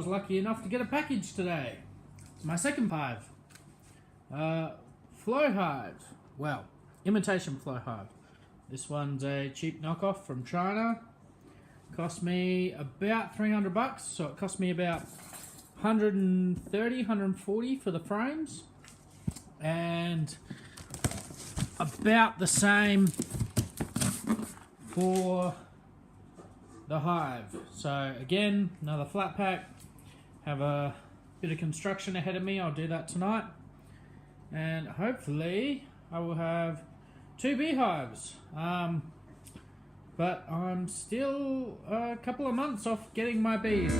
was lucky enough to get a package today. It's my second hive. Flow hive. Well, imitation flow hive. This one's a cheap knockoff from China. Cost me about 300 bucks, so it cost me about 130, 140 for the frames, and about the same for the hive. So again, another flat pack. Have a bit of construction ahead of me. I'll do that tonight, and hopefully I will have 2 beehives. But I'm still a couple of months off getting my bees.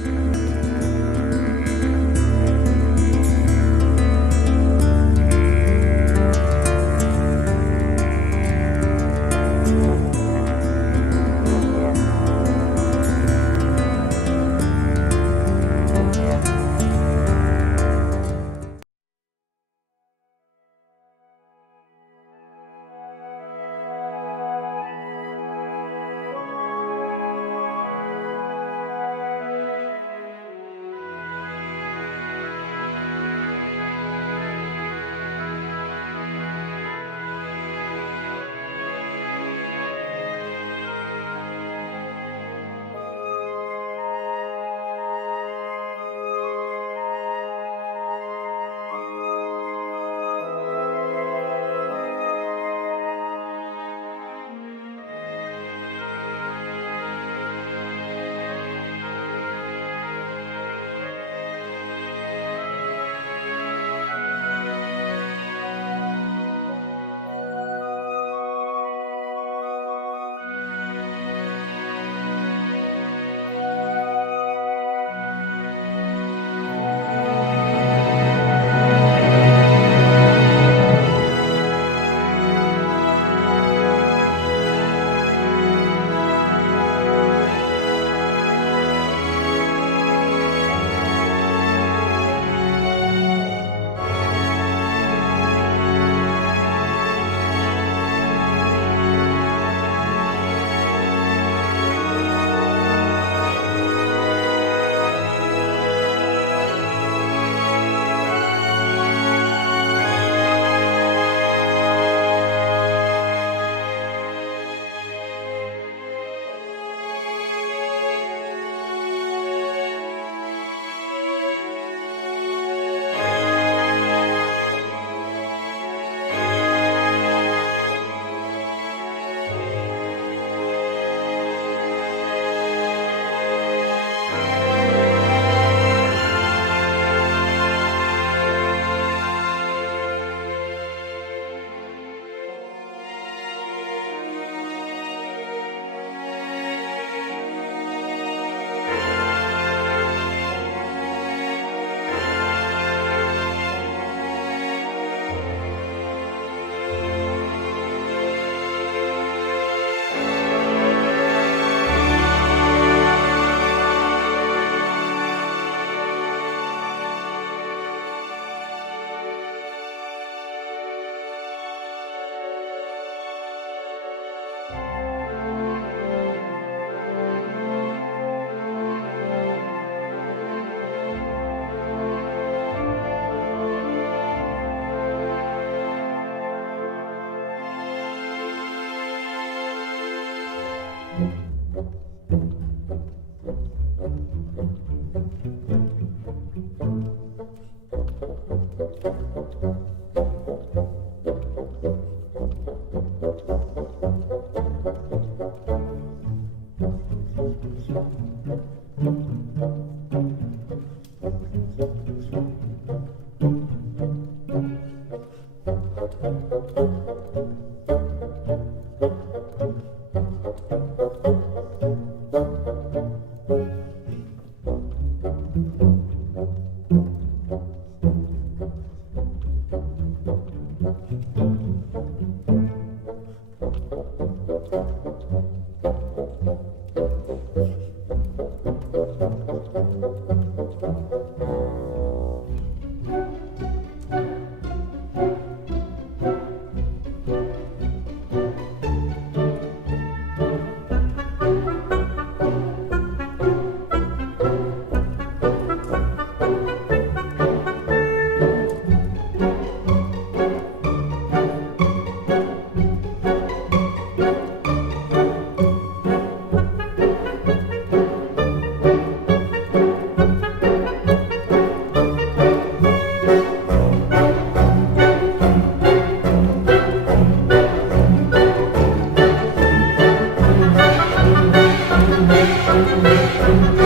Bye.